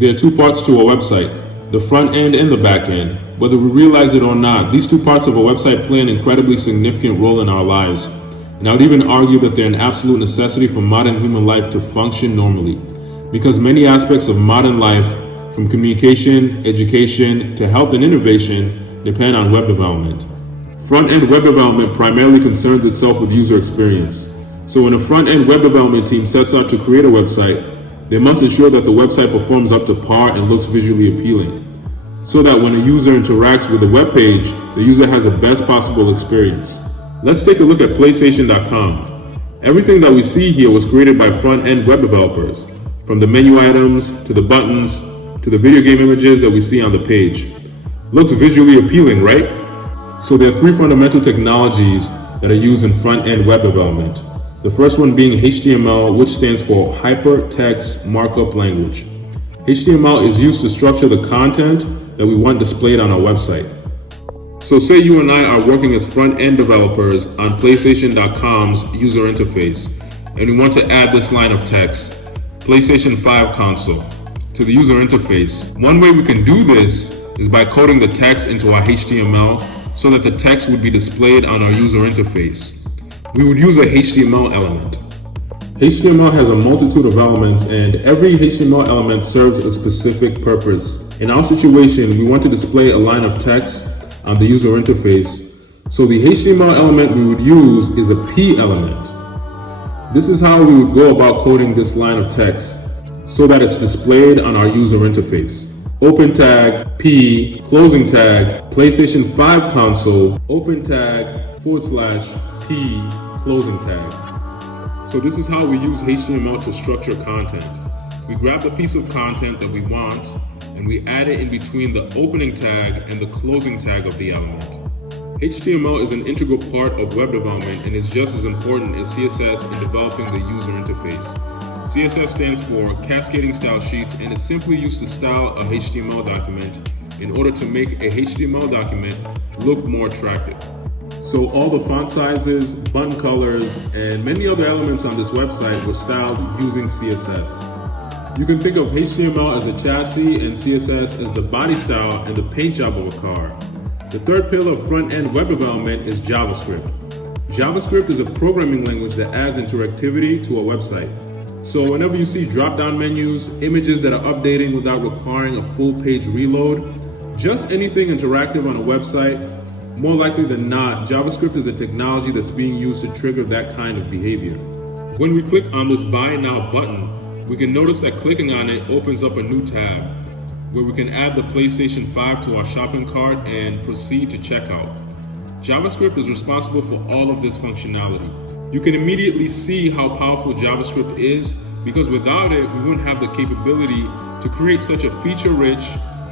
There are two parts to a website, the front end and the back end. Whether we realize it or not, these two parts of a website play an incredibly significant role in our lives. And I would even argue that they're an absolute necessity for modern human life to function normally. Because many aspects of modern life, from communication, education, to health and innovation, depend on web development. Front-end web development primarily concerns itself with user experience. So when a front-end web development team sets out to create a website, they must ensure that the website performs up to par and looks visually appealing, so that when a user interacts with the web page, the user has the best possible experience. Let's take a look at PlayStation.com. Everything that we see here was created by front-end web developers, from the menu items, to the buttons, to the video game images that we see on the page. Looks visually appealing, right? So there are three fundamental technologies that are used in front-end web development. The first one being HTML, which stands for Hypertext Markup Language. HTML is used to structure the content that we want displayed on our website. So say you and I are working as front-end developers on PlayStation.com's user interface, and we want to add this line of text, PlayStation 5 console, to the user interface. One way we can do this is by coding the text into our HTML so that the text would be displayed on our user interface. We would use a HTML element. HTML has a multitude of elements, and every HTML element serves a specific purpose. In our situation, we want to display a line of text on the user interface, so the HTML element we would use is a P element. This is how we would go about coding this line of text so that it's displayed on our user interface. Open tag, P, closing tag, PlayStation 5 console, open tag, / P, closing tag. So this is how we use HTML to structure content. We grab the piece of content that we want and we add it in between the opening tag and the closing tag of the element. HTML is an integral part of web development and is just as important as CSS in developing the user interface. CSS stands for Cascading Style Sheets, and it's simply used to style a HTML document in order to make a HTML document look more attractive. So all the font sizes, button colors, and many other elements on this website were styled using CSS. You can think of HTML as a chassis and CSS as the body style and the paint job of a car. The third pillar of front-end web development is JavaScript. JavaScript is a programming language that adds interactivity to a website. So whenever you see drop-down menus, images that are updating without requiring a full page reload, just anything interactive on a website, more likely than not, JavaScript is a technology that's being used to trigger that kind of behavior. When we click on this Buy Now button, we can notice that clicking on it opens up a new tab where we can add the PlayStation 5 to our shopping cart and proceed to checkout. JavaScript is responsible for all of this functionality. You can immediately see how powerful JavaScript is, because without it, we wouldn't have the capability to create such a feature-rich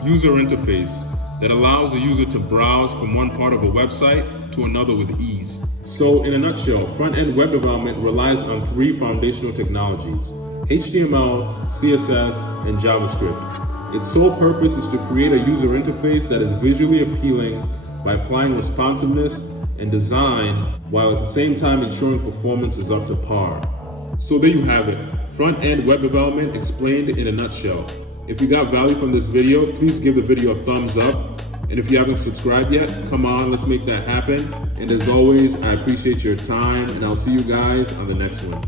user interface that allows the user to browse from one part of a website to another with ease. So in a nutshell, front-end web development relies on three foundational technologies: HTML, CSS, and JavaScript. Its sole purpose is to create a user interface that is visually appealing by applying responsiveness and design, while at the same time ensuring performance is up to par. So there you have it, front-end web development explained in a nutshell. If you got value from this video, please give the video a thumbs up. And if you haven't subscribed yet, come on, let's make that happen. And as always, I appreciate your time, and I'll see you guys on the next one.